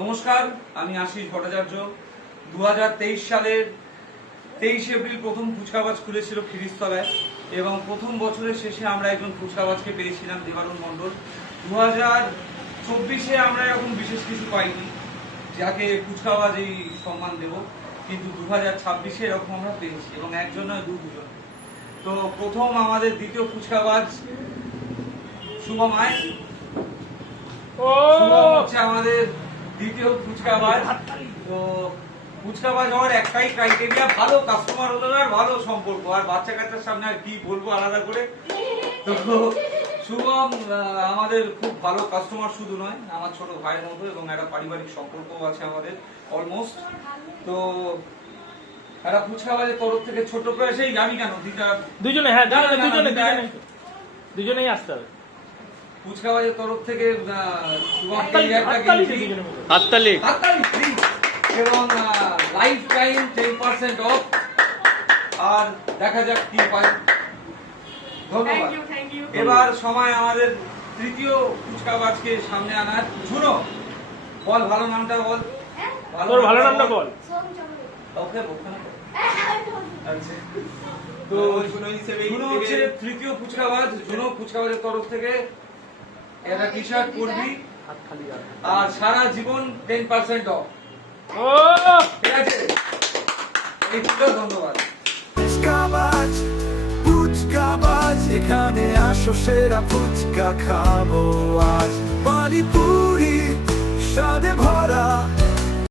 নমস্কার, আমি আশিস ভট্টাচার্য। 2023 সালের 23 এপ্রিল প্রথম ফুচকাবাজ খুলেছিল খিরিস্তলায় এবং প্রথম বছরের শেষে আমরা একজন ফুচকাবাজকে পেয়েছিলাম, দেবারুণ মণ্ডল। 2024-এ আমরা এরকম বিশেষ কিছু পাইনি যাকে ফুচকাবাজ এই সম্মান দেব, কিন্তু 2026-এ এরকম আমরা পেয়েছি এবং একজন নয় দুজন। তো প্রথম আমাদের দ্বিতীয় ফুচকাবাজ শুভম আয়, হচ্ছে আমাদের দ্বিতীয় ফুচকাবাজ। তো ফুচকাবাজ হওয়ার একটাই ক্রাইটেরিয়া, ভালো কাস্টমার হতে হবে আর ভালো সম্পর্ক, আর বাচ্চা কাচ্চার সামনে আর কি বলবো আলাদা করে। তো শুভম আমাদের খুব ভালো কাস্টমার, শুধু নয় আমার ছোট ভাইয়ের মতো, এবং একটা পারিবারিক সম্পর্কও আছে আমাদের অলমোস্ট। তো একটা ফুচকাবাজের তরফ থেকে ছোট করে সেই আমি কেন দুজনেই আসতে হবে। ফুচকাবাজের তরফ থেকে এবং লাইফ টাইম 10% অফ, আর দেখা যাক কি পাই। ধন্যবাদ। এবার সময় আমাদের তৃতীয় ফুচকাবাজকে সামনে আনার। ঝুনো, বল ভালো নামটা বল। ভালো নামটা বল। ওকে, আচ্ছা। তো ঝুনো হচ্ছে তৃতীয় ফুচকাবাজ। ঝুনো ফুচকাবাজের তরফ থেকে একটা টি শার্ট পরবি আর সারা জীবন 10% অফ। ঠিক আছে, এই ধন্যবাদ। ফুচকাবাজ, এখানে আসো, সেরা ফুচকা খাবো আজ। পানিপুরি স্বাদে ভরা।